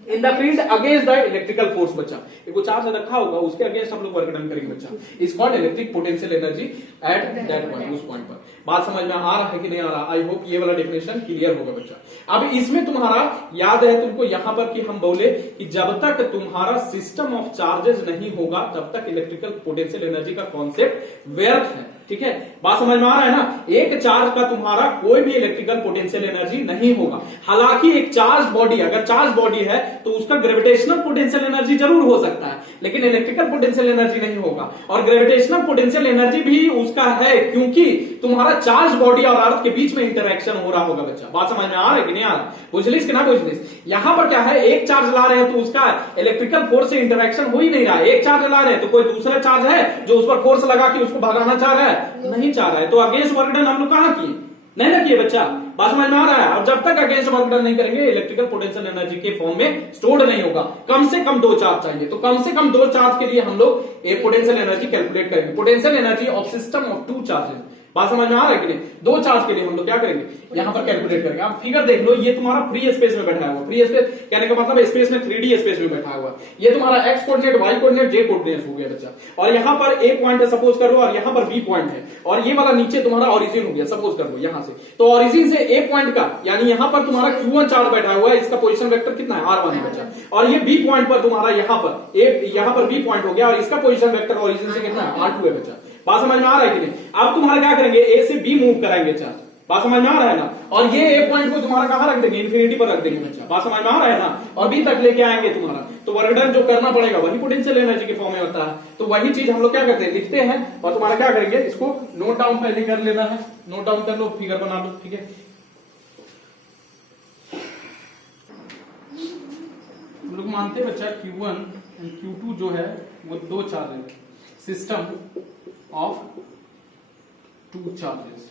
against the electrical force बच्चा। एक चार्ज रखा होगा उसके अगेंस्ट हम लोग वर्क डन करेंगे बच्चा। Is called electric potential energy at that point, उस पॉइंट पर। बात समझ में आ रहा है कि नहीं आ रहा? आई होप ये वाला डेफिनेशन क्लियर होगा बच्चा। अब इसमें तुम्हारा याद है तुमको यहां पर कि हम बोले कि जब तक तुम्हारा सिस्टम ऑफ चार्जेस नहीं होगा तब तक इलेक्ट्रिकल पोटेंशियल एनर्जी का कॉन्सेप्ट व्यर्थ है, ठीक है। बात समझ में आ रहा है ना? एक चार्ज का तुम्हारा कोई भी इलेक्ट्रिकल पोटेंशियल एनर्जी नहीं होगा। हालांकि एक चार्ज बॉडी, अगर चार्ज बॉडी है तो उसका ग्रेविटेशनल पोटेंशियल एनर्जी जरूर हो सकता है, लेकिन इलेक्ट्रिकल पोटेंशियल एनर्जी नहीं होगा। और ग्रेविटेशनल पोटेंशियल एनर्जी भी उसका है क्योंकि तुम्हारा चार्ज बॉडी और अर्थ के बीच में इंटरेक्शन हो रहा होगा बच्चा। बात समझ में आ रहा है कि नहीं आ रहा? बुझलिस कि ना बुझलिस? यहां पर क्या है, एक चार्ज ला रहे हैं तो उसका इलेक्ट्रिकल फोर्स से इंटरेक्शन हो ही नहीं रहा है। एक चार्ज ला रहे हैं तो कोई दूसरा चार्ज है जो उस पर फोर्स लगा के उसको भगाना चाह रहा है, नहीं चाह रहा है। तो अगेंस्ट वर्क डन हम लोग कहां किए, नहीं ना किए बच्चा। बात समझ में आ रहा है? और जब तक अगेंस्ट वर्क डन नहीं करेंगे इलेक्ट्रिकल पोटेंशियल एनर्जी के फॉर्म में स्टोर्ड नहीं होगा। कम से कम दो चार्ज चाहिए, तो कम से कम दो चार्ज के लिए हम लोग एक पोटेंशियल एनर्जी कैलकुलेट करेंगे। Potential energy of system of two charges, बात समझ में आ रहा है कि नहीं? दो चार्ज के लिए हम लोग क्या करेंगे, यहां पर कैलकुलेट करेंगे। आप फिगर देख लो, ये तुम्हारा फ्री स्पेस में बैठा हुआ, फ्री स्पेस कहने का मतलब स्पेस में 3D स्पेस में बैठा हुआ, ये तुम्हारा एक्स कोऑर्डिनेट, वाई कोऑर्डिनेट, जे कोऑर्डिनेट हो गया बच्चा। और यहाँ पर ए पॉइंट है सपोज करो, और यहाँ पर बी पॉइंट है, और ये वाला नीचे तुम्हारा ऑरिजिन हो गया सपोज कर लो यहां से। तो ऑरिजिन से ए पॉइंट का यानी यहाँ पर तुम्हारा Q1 चार्ज बैठा हुआ है, इसका पोजीशन वेक्टर कितना है, R1 है बच्चा। और ये बी पॉइंट पर तुम्हारा यहाँ पर यहाँ पर बी पॉइंट हो गया, और इसका पोजीशन वेक्टर ऑरिजिन से कितना है, R2 है बच्चा। बात समझ में आ रहा है कि नहीं? अब तुम्हारा क्या करेंगे, ए से बी मूव कराएंगे चार्ज, बात समझ में आ रहा है ना? और ये ए पॉइंट को तुम्हारा कहां रख देंगे, इन्फिनिटी पर रख देंगे बच्चा, बात समझ में आ रहा है ना? और बी तक लेके आएंगे तुम्हारा, तो वर्क डन जो करना पड़ेगा वही पोटेंशियल एनर्जी के फॉर्म में होता है। तो वही चीज हम लोग क्या करते हैं, लिखते हैं, और तुम्हारा क्या करेंगे, इसको नोट डाउन पहले कर लेना है, नोट डाउन कर लो, फिगर बना लो, ठीक है। हम लोग मानते हैं बच्चा Q1 एंड Q2 जो है वो दो चार्ज है, सिस्टम ऑफ टू चार्जेस।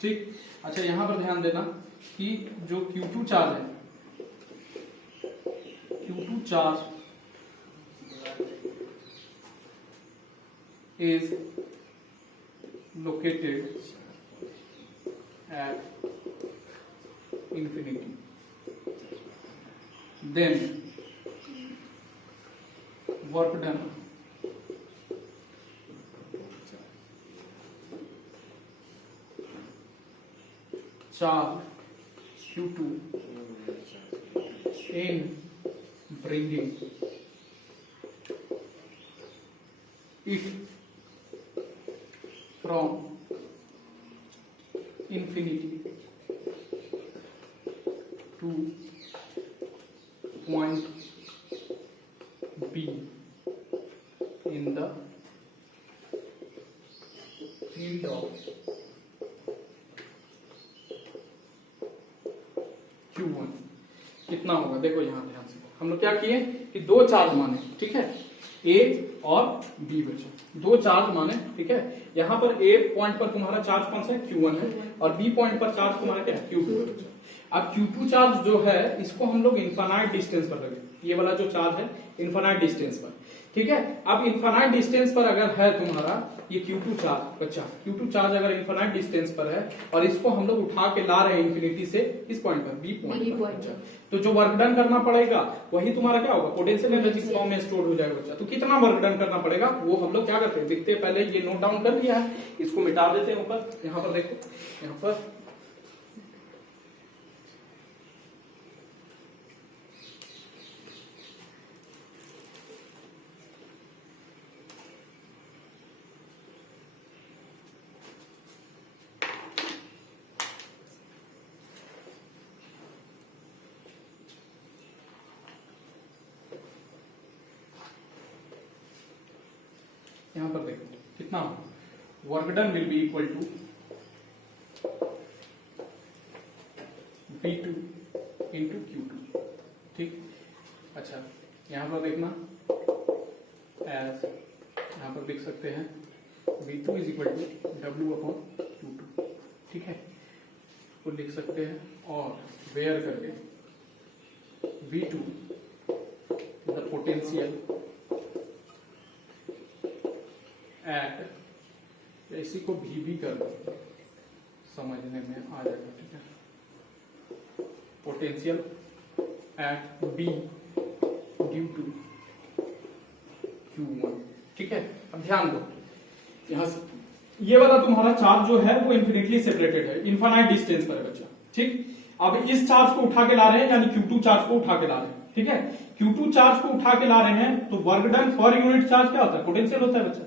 ठीक, अच्छा यहां पर ध्यान देना कि जो Q2 चार्ज है, Q2 charge is located at infinity, then work done charge Q2 in bringing it from infinity to point B in the field of Q1 कितना होगा, देखो यहां ध्यान से हम लोग क्या किए कि दो चार्ज माने, ठीक है, A और B बचा, दो चार्ज माने, ठीक है। यहां पर A पॉइंट पर तुम्हारा चार्ज कौन सा है, Q1 है, और B पॉइंट पर चार्ज तुम्हारा क्या है, Q2 है बचा। अब Q2 चार्ज जो है इसको हम लोग इनफाइनाइट डिस्टेंस पर रखें, ये वाला जो चार्ज है इनफाइनाइट डिस्टेंस पर, ठीक है। अब इनफाइनाइट डिस्टेंस पर अगर है तुम्हारा ये Q2 चार्ज बच्चा, Q2 चार्ज अगर इनफाइनाइट डिस्टेंस पर है और इसको हम लोग उठा के ला रहे हैं इंफिनिटी से इस पॉइंट पर, B पॉइंट पर बच्चा, तो जो वर्क डन करना पड़ेगा वही तुम्हारा क्या होगा, पोटेंशियल एनर्जी फॉर्म में स्टोर हो जाएगा बच्चा। तो कितना वर्क डन करना पड़ेगा वो हम लोग क्या करते हैं, देखते हैं, पहले ये नोट डाउन कर लिया है, इसको मिटा देते हैं ऊपर, यहाँ पर देखो, यहाँ पर यहां पर देखो कितना work done will be equal to V2 into Q2, ठीक। अच्छा यहां पर देखना एज यहां पर लिख सकते हैं V2 is equal to W upon Q2, ठीक है, वो लिख सकते हैं, और वेयर करके V2 द पोटेंशियल एट, इसी को भी कर दो, समझने में आ जाएगा, ठीक है। Potential at B due to Q1, ठीक है। अब ध्यान दो, यहां से ये वाला तुम्हारा चार्ज जो है वो इन्फिनिटली सेपरेटेड है, इनफाइनाइट डिस्टेंस पर है बच्चा, ठीक। अब इस चार्ज को उठा के ला रहे हैं, यानी Q2 चार्ज को उठा के ला रहे हैं, ठीक है। Q2 चार्ज को उठा के ला रहे हैं, तो वर्क डन पर यूनिट चार्ज क्या होता है, पोटेंशियल होता है बच्चा,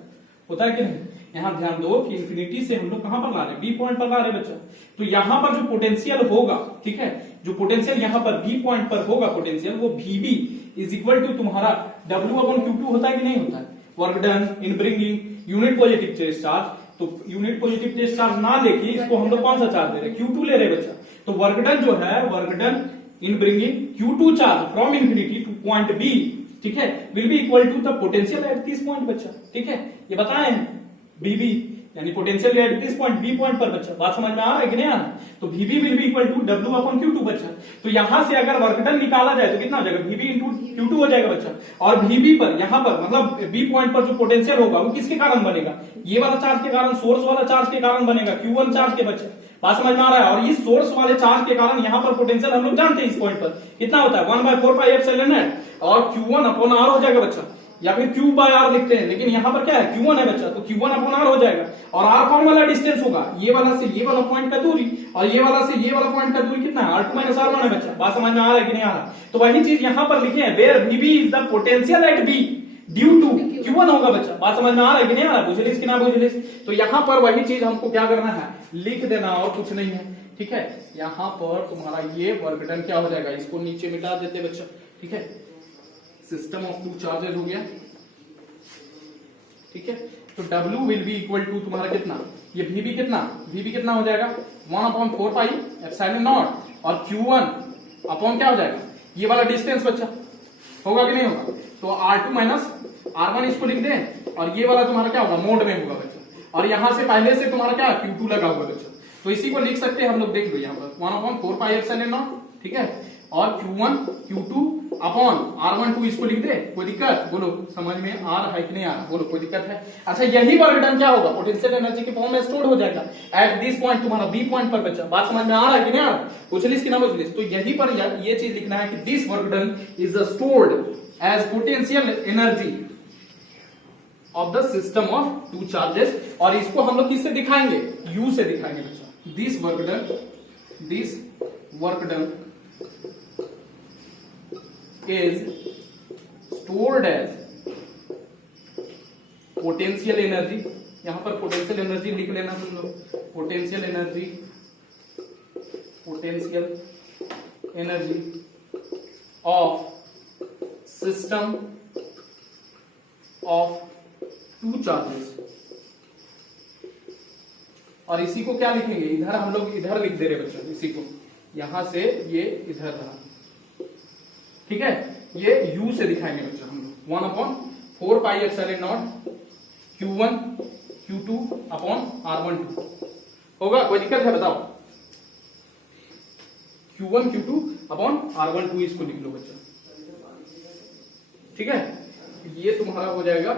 होता है कि नहीं। यहां ध्यान दो कि इंफिनिटी से हम लोग कहां पर ला रहे हैं, B पॉइंट पर ला रहे हैं बच्चा, तो यहां पर जो पोटेंशियल होगा, ठीक है, जो पोटेंशियल यहां पर B पॉइंट पर होगा पोटेंशियल, वो VB इज इक्वल टू तुम्हारा W अपॉन Q2 होता है कि नहीं होता है। Work done in bringing unit positive charge, तो यूनिट पॉजिटिव चार्ज ना लेके इसको हम लोग कौन सा चार्ज दे रहे हैं, Q2 ले रहे बच्चा। तो वर्क डन जो है, work done in bringing Q2 charge from infinity to point B, ठीक है, will be equal to the potential at this point बच्चा, ठीक है। ये बताए हैं BB यानी potential at this point B point पर बच्चा, बात समझ में आ रहा है कि नहीं आ रहा? तो VB will be equal to W upon Q2 बच्चा। तो यहां से अगर वर्क डन निकाला जाए तो कितना हो जाएगा? VB इंटू Q2 हो जाएगा बच्चा। और VB पर यहां पर मतलब B पॉइंट पर जो पोटेंशियल होगा वो किसके कारण बनेगा? ये वाला चार्ज के कारण, सोर्स वाला चार्ज के कारण बनेगा, Q1 चार्ज के बच्चा। बात समझ में आ रहा है? और इस सोर्स वाले चार्ज के कारण यहाँ पर पोटेंशियल हम लोग जानते हैं इस पॉइंट पर कितना होता है 1/4πε0 और Q1 अपॉन R हो जाएगा बच्चा, या फिर Q बाय R लिखते हैं, लेकिन यहाँ पर क्या है Q1 है बच्चा, तो Q1 अपॉन R हो जाएगा। और R कौन वाला डिस्टेंस होगा? ये वाला से ये वाला पॉइंट का दूरी, और ये वाला से ये वाला पॉइंट का दूरी कितना है? R2 - R1 है बच्चा। बात समझ में आ रहा है कि नहीं आ रहा? तो वही चीज यहाँ पर लिखे हैं, where VB is the potential at B due to Q1 होगा बच्चा। बात समझ में आ रहा है कि नहीं आ रहा? बुझलिस कि ना बुझलिस? तो यहाँ पर वही चीज हमको क्या करना है, लिख देना, और कुछ नहीं है। ठीक है, यहाँ पर तुम्हारा ये वर्क डन क्या हो जाएगा, इसको नीचे मिटा देते बच्चा। ठीक है, सिस्टम ऑफ टू चार्जेस हो गया। ठीक है, तो W will be equal to तुम्हारा कितना, ये VB कितना हो जाएगा 1/4πε0 और Q1 अपॉन क्या हो जाएगा, ये वाला डिस्टेंस बच्चा, होगा कि नहीं होगा? तो R2 - R1 इसको लिख दें, और ये वाला तुम्हारा क्या होगा, मोड में होगा बच्चा। और यहां से पहले से तुम्हारा क्या Q2 लगा हुआ बच्चा, तो इसी को लिख सकते हैं हम लोग, देख लो यहाँ पर 1/4πε0। ठीक है, और Q1 Q2 अपॉन R12 इसको लिख दे, कोई दिक्कत? बोलो, समझ में आ रहा है कि नहीं आ रहा? बोलो, कोई दिक्कत है? अच्छा, यही वर्क डन क्या होगा, पोटेंशियल एनर्जी के फॉर्म में स्टोर हो जाएगा एट दिस पॉइंट, तुम्हारा B पॉइंट पर बच्चा। बात समझ में आ रहा है कि नहीं आ रहा? पूछलिस कि ना पूछलिस? तो यही पर ये चीज लिखना है कि this work done is stored as potential energy of the system of two charges. और इसको हम लोग किससे दिखाएंगे, U से दिखाएंगे बच्चा। This work done is stored as potential energy, यहां पर पोटेंशियल एनर्जी लिख लेना तुम लोग, potential energy of system of two charges. और इसी को क्या लिखेंगे, इधर हम लोग इधर लिख दे रहे बच्चों, इसी को यहां से ये इधर रहा। ठीक है, ये U से दिखाएंगे बच्चों हम लोग 1/4πε0 Q1 Q2 अपॉन R12 होगा। कोई दिक्कत है बताओ? Q1 Q2 अपॉन R12 इसको लिख लो बच्चों। ठीक है, ये तुम्हारा हो जाएगा।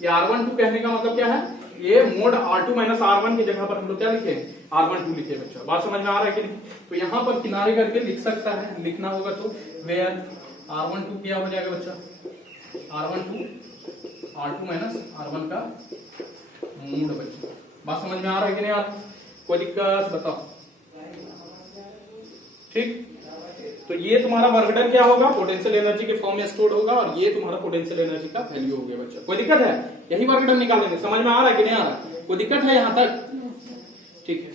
ये R12 कहने का मतलब क्या है, ये मोड R2 - R1 की जगह पर हम लोग क्या लिखे, R12 लिखे बच्चा। बात समझ में आ रहा है कि नहीं? तो यहां पर किनारे करके लिख सकता है, लिखना होगा तो वेयर R12 क्या हो जाएगा बच्चा, R12 R2 - R1 का मोड बच्चा। बात समझ में आ रहा है कि नहीं आ रहा? कोई दिक्कत बताओ? ठीक, तो ये तुम्हारा वर्क डन क्या होगा, पोटेंशियल एनर्जी के फॉर्म में स्टोर होगा, और ये तुम्हारा पोटेंशियल एनर्जी का वैल्यू हो गया बच्चा। कोई दिक्कत है? यही वर्क डन निकालेंगे। समझ में आ रहा है कि नहीं आ रहा? कोई दिक्कत है यहां तक? ठीक है।